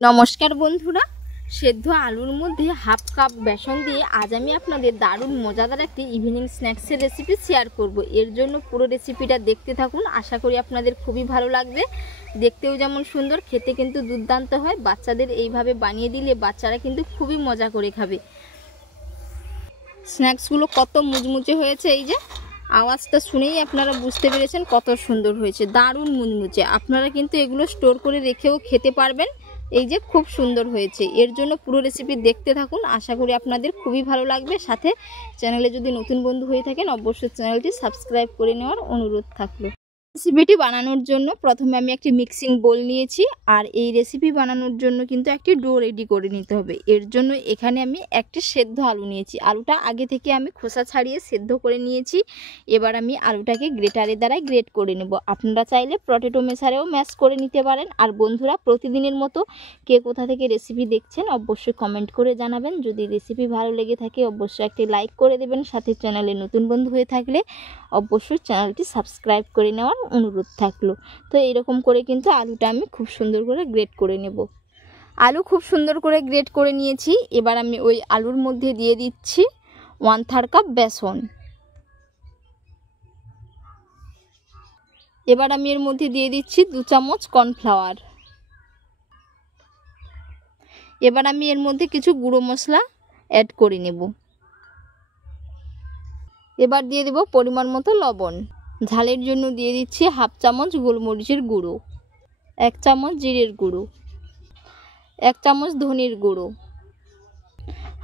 নমস্কার বন্ধুরা, সেদ্ধ আলুর মধ্যে হাফ কাপ বেসন দিয়ে আজ আমি আপনাদের দারুণ মজাদার একটি ইভিনিং স্ন্যাক্সের রেসিপি শেয়ার করব। এর জন্য পুরো রেসিপিটা দেখতে থাকুন, আশা করি আপনাদের খুবই ভালো লাগবে। দেখতেও যেমন সুন্দর, খেতে কিন্তু দুর্দান্ত হয়। বাচ্চাদের এইভাবে বানিয়ে দিলে বাচ্চারা কিন্তু খুবই মজা করে খাবে। স্ন্যাক্সগুলো কত মুচমুচে হয়েছে, এই যে আওয়াজটা শুনেই আপনারা বুঝতে পেরেছেন কত সুন্দর হয়েছে, দারুণ মুচমুচে। আপনারা কিন্তু এগুলো স্টোর করে রেখেও খেতে পারবেন। এই যে খুব সুন্দর হয়েছে। এর জন্য পুরো রেসিপি দেখতে থাকুন, আশা করি আপনাদের খুবই ভালো লাগবে। সাথে চ্যানেলে যদি নতুন বন্ধু হয়ে থাকেন অবশ্যই চ্যানেলটি সাবস্ক্রাইব করে নেওয়ার অনুরোধ থাকলো। রেসিপিটি বানানোর জন্য প্রথমে আমি একটি মিক্সিং বোল নিয়েছি, আর এই রেসিপি বানানোর জন্য কিন্তু একটি ডো রেডি করে নিতে হবে। এর জন্য এখানে আমি একটি সেদ্ধ আলু নিয়েছি। আলুটা আগে থেকে আমি খোসা ছাড়িয়ে সেদ্ধ করে নিয়েছি। এবার আমি আলুটাকে গ্রেটারের দ্বারাই গ্রেট করে নেব। আপনারা চাইলে পটেটো মেশারেও ম্যাশ করে নিতে পারেন। আর বন্ধুরা, প্রতিদিনের মতো কে কোথা থেকে রেসিপি দেখছেন অবশ্যই কমেন্ট করে জানাবেন। যদি রেসিপি ভালো লেগে থাকে অবশ্যই একটি লাইক করে দেবেন। সাথে চ্যানেলে নতুন বন্ধু হয়ে থাকলে অবশ্যই চ্যানেলটি সাবস্ক্রাইব করে নেওয়ার অনুরোধ থাকলো। তো এইরকম করে কিন্তু আলুটা আমি খুব সুন্দর করে গ্রেট করে নেব। আলু খুব সুন্দর করে গ্রেট করে নিয়েছি। এবার আমি ওই আলুর মধ্যে দিয়ে দিচ্ছি 1/3 কাপ বেসন। এবার আমি এর মধ্যে দিয়ে দিচ্ছি 2 চামচ কর্নফ্লাওয়ার। এবার আমি এর মধ্যে কিছু গুঁড়ো মশলা অ্যাড করে নেব। এবার দিয়ে দেব পরিমাণ মতো লবণ। ঝালের জন্য দিয়ে দিচ্ছি 1/2 চামচ গোলমরিচের গুঁড়ো, 1 চামচ জিরের গুঁড়ো, 1 চামচ ধনের গুঁড়ো,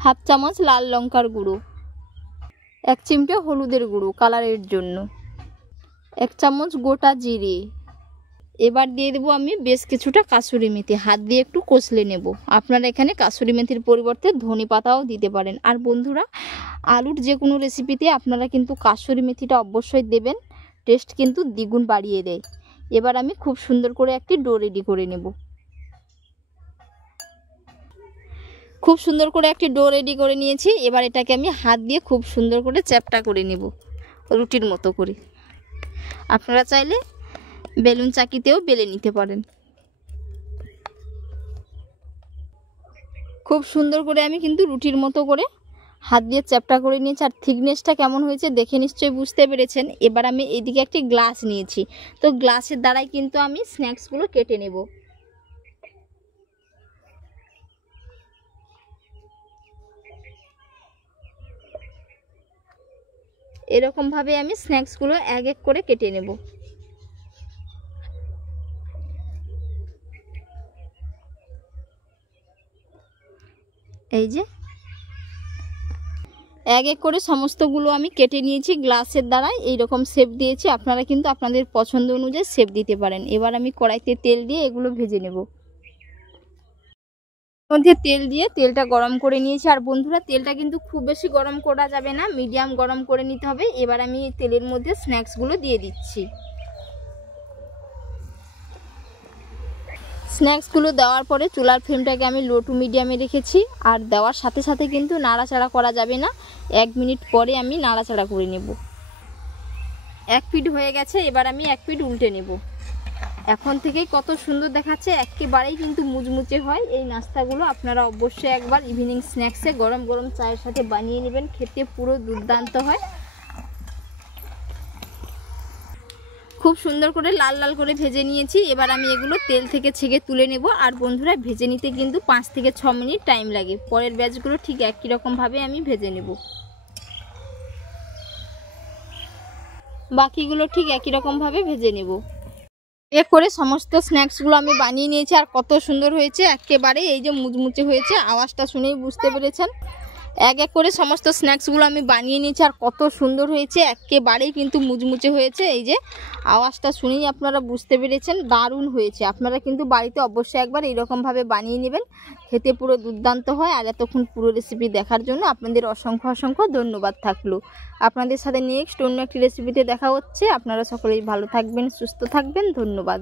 1/2 চামচ লাল লঙ্কার গুঁড়ো, 1 চিমটে হলুদের গুঁড়ো কালারের জন্য, 1 চামচ গোটা জিরে। এবার দিয়ে দেবো আমি বেশ কিছুটা কাসুরি মেথি, হাত দিয়ে একটু কষলে নেব। আপনারা এখানে কাসুরি মেথির পরিবর্তে ধনে পাতাও দিতে পারেন। আর বন্ধুরা, আলুর যে কোনো রেসিপিতে আপনারা কিন্তু কাসুরি মেথিটা অবশ্যই দেবেন, টেস্ট কিন্তু দ্বিগুণ বাড়িয়ে দেয়। এবার আমি খুব সুন্দর করে একটি ডো রেডি করে নেব। খুব সুন্দর করে একটি ডো রেডি করে নিয়েছি। এবার এটাকে আমি হাত দিয়ে খুব সুন্দর করে চ্যাপটা করে নেব, রুটির মতো করে। আপনারা চাইলে বেলুন চাকিতেও বেলে নিতে পারেন। খুব সুন্দর করে আমি কিন্তু রুটির মতো করে হাত দিয়ে চ্যাপটা করে নিয়েছি। আর থিকনেসটা কেমন হয়েছে দেখে নিশ্চয়ই বুঝতে পেরেছেন। এবার আমি এইদিকে একটি গ্লাস নিয়েছি, তো গ্লাসের দ্বারাই কিন্তু আমি স্ন্যাক্সগুলো কেটে নেব। এরকমভাবে আমি স্ন্যাক্সগুলো এক এক করে কেটে নেব। এই যে এক এক করে সমস্তগুলো আমি কেটে নিয়েছি গ্লাসের দ্বারাই। এইরকম শেপ দিয়েছি, আপনারা কিন্তু আপনাদের পছন্দ অনুযায়ী শেপ দিতে পারেন। এবার আমি কড়াইতে তেল দিয়ে এগুলো ভেজে নেব। মধ্যে তেল দিয়ে তেলটা গরম করে নিয়েছি। আর বন্ধুরা, তেলটা কিন্তু খুব বেশি গরম করা যাবে না, মিডিয়াম গরম করে নিতে হবে। এবার আমি এই তেলের মধ্যে স্ন্যাক্সগুলো দিয়ে দিচ্ছি। স্ন্যাক্সগুলো দেওয়ার পরে চুলার ফ্লেমটাকে আমি লো টু মিডিয়ামে রেখেছি। আর দেওয়ার সাথে সাথে কিন্তু নাড়াচাড়া করা যাবে না, 1 মিনিট পরে আমি নাড়াচাড়া করে নেব। 1 পিঠ হয়ে গেছে, এবার আমি 1 পিঠ উল্টে নেব। এখন থেকেই কত সুন্দর দেখাচ্ছে, একেবারেই কিন্তু মুচমুচে হয়। এই নাস্তাগুলো আপনারা অবশ্যই একবার ইভিনিং স্ন্যাক্সে গরম গরম চায়ের সাথে বানিয়ে নেবেন, খেতে পুরো দুর্দান্ত হয়। খুব সুন্দর করে লাল লাল করে ভেজে নিয়েছি। এবার আমি এগুলো তেল থেকে ছেঁকে তুলে নেব। আর বন্ধুরা, ভেজে নিতে কিন্তু 5 থেকে 6 মিনিট টাইম লাগে। পরের ব্যাচগুলো ঠিক একই রকমভাবে আমি ভেজে নেব। বাকিগুলো ঠিক একই রকমভাবে ভেজে নেব। এক করে সমস্ত স্ন্যাক্সগুলো আমি বানিয়ে নিয়েছি। আর কত সুন্দর হয়েছে, একেবারে এই যে মুচমুচে হয়েছে, আওয়াজটা শুনেই বুঝতে পেরেছেন। এক এক করে সমস্ত স্ন্যাক্সগুলো আমি বানিয়ে নিয়েছি। আর কত সুন্দর হয়েছে, একেবারেই কিন্তু মুচমুচে হয়েছে। এই যে আওয়াজটা শুনেই আপনারা বুঝতে পেরেছেন, দারুণ হয়েছে। আপনারা কিন্তু বাড়িতে অবশ্যই একবার এইরকমভাবে বানিয়ে নেবেন, খেতে পুরো দুর্দান্ত হয়। আর এতক্ষণ পুরো রেসিপি দেখার জন্য আপনাদের অসংখ্য অসংখ্য ধন্যবাদ থাকলো। আপনাদের সাথে নেক্সট অন্য একটি রেসিপিতে দেখা হচ্ছে। আপনারা সকলেই ভালো থাকবেন, সুস্থ থাকবেন। ধন্যবাদ।